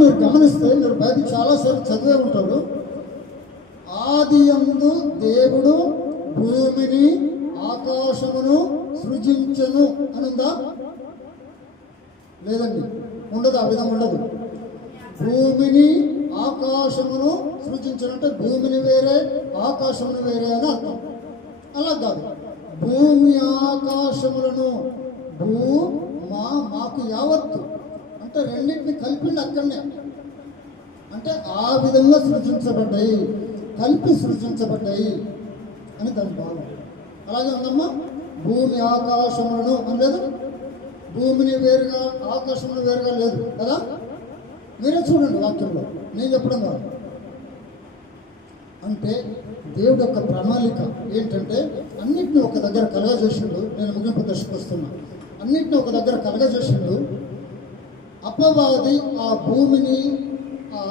మీరు గమనిస్తే, మీరు బైబిల్ చాలాసార్లు చదివే ఉంటారు. ఆదియందు దేవుడు భూమిని ఆకాశమును సృజించెను అని ఉందా? లేదండి, ఉండదు. ఆ విధంగా ఉండదు. భూమిని ఆకాశమును సృజించనంటే భూమిని వేరే ఆకాశమును వేరే అని అర్థం. అలా కాదు, భూమి ఆకాశములను మాకు యావత్తు అంటే రెండింటిని కలిపిండి అక్కడనే. అంటే ఆ విధంగా సృజించబడ్డాయి, కలిపి సృజించబడ్డాయి అని దాని భావం. అలాగే ఉందమ్మా, భూమి ఆకాశములను అనలేదు, భూమిని వేరుగా ఆకాశమును వేరుగా లేదు కదా. మీరే చూడండి వాక్యంలో, నేను చెప్పడం కాదు. అంటే దేవుడు యొక్క ప్రణాళిక ఏంటంటే అన్నిటిని ఒక దగ్గర కలగజేసిండు. నేను ముగింపు దశకు వస్తున్నా. అన్నిటిని ఒక దగ్గర కలగజేసిండు. అపవాది ఆ భూమిని,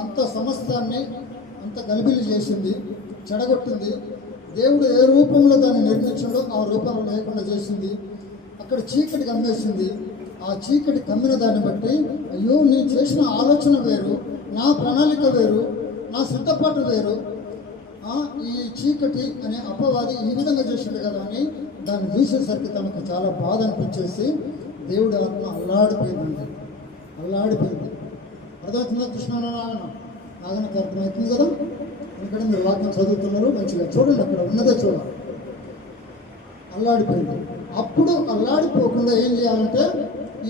అంత సమస్తాన్ని అంత గలిబిలి చేసింది, చెడగొట్టింది. దేవుడు ఏ రూపంలో దాన్ని నిర్మించాడో ఆ రూపంలో లేకుండా చేసింది. అక్కడ చీకటి కమ్మేసింది. ఆ చీకటి కమ్మిన దాన్ని బట్టి, అయ్యో నేను చేసిన ఆలోచన వేరు, నా ప్రణాళిక వేరు, నా సిద్ధపాటు వేరు, ఈ చీకటి అనే అపవాది ఈ విధంగా చేసిండు కదా అని దాన్ని చూసేసరికి తనకు చాలా బాధ అనిపించేసి దేవుడి ఆత్మ అల్లాడిపోయింది. అర్థమవుతుందా? నాగనకు అర్థమవుతుంది కదా. ఇక్కడ మీరు వాక్యం చదువుతున్నారు, మంచిగా చూడండి, అక్కడ ఉన్నదే చూడాలి. అల్లాడిపోయింది. అప్పుడు అల్లాడిపోకుండా ఏం చేయాలంటే,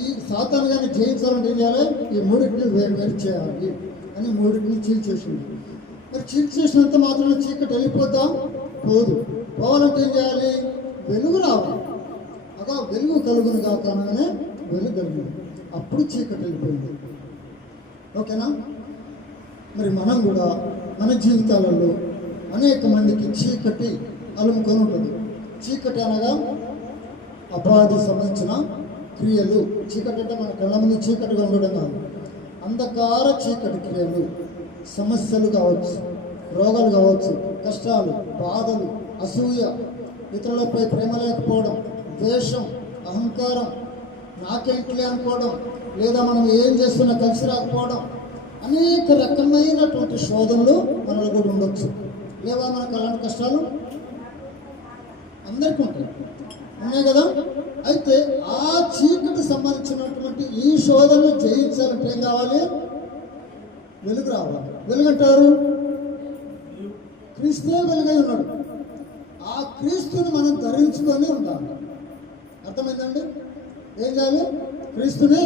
ఈ సాతాను కానీ జయించాలంటే ఏం చేయాలి? ఈ మూడింటిని వేరు చేయాలి అని మూడింటిని చీల్చేసింది. మరి చీల్చేసినంత మాత్రం చీకటి వెళ్ళిపోతా పోదు. పోవాలంటే ఏం చేయాలి? వెలుగు రావాలి. అలా వెలుగు కలుగును కాకనే వెలుగు కలిగింది. అప్పుడు చీకటి వెళ్ళిపోయింది. ఓకేనా? మరి మనం కూడా మన జీవితాలలో అనేక మందికి చీకటి అలుముకొని ఉంటుంది. చీకటి అనగా అపరాధి సంబంధించిన క్రియలు. చీకటి అంటే మన కళ్ళ ముందు చీకటిగా ఉండడం కాదు, అంధకార చీకటి క్రియలు, సమస్యలు కావచ్చు, రోగాలు కావచ్చు, కష్టాలు, బాధలు, అసూయ, ఇతరులపై ప్రేమ లేకపోవడం, ద్వేషం, అహంకారం, నాకేంటిలే అనుకోవడం, లేదా మనం ఏం చేస్తున్నా కలిసి రాకపోవడం, అనేక రకమైనటువంటి శోధనలు మనలో కూడా ఉండొచ్చు. లేవా మనకు అలాంటి కష్టాలు? అందరికీ ఉంటాయి, ఉన్నాయి కదా. అయితే ఆ చీకటి సంబంధించినటువంటి ఈ శోధనలు జయించాలంటే ఏం కావాలి? వెలుగు రావాలి. వెలుగంటారు క్రీస్తే వెలుగై ఉన్నాడు. ఆ క్రీస్తుని మనం ధరించుకొని ఉండాలి. అర్థమైందండి? ఏం చేయాలి? క్రీస్తుని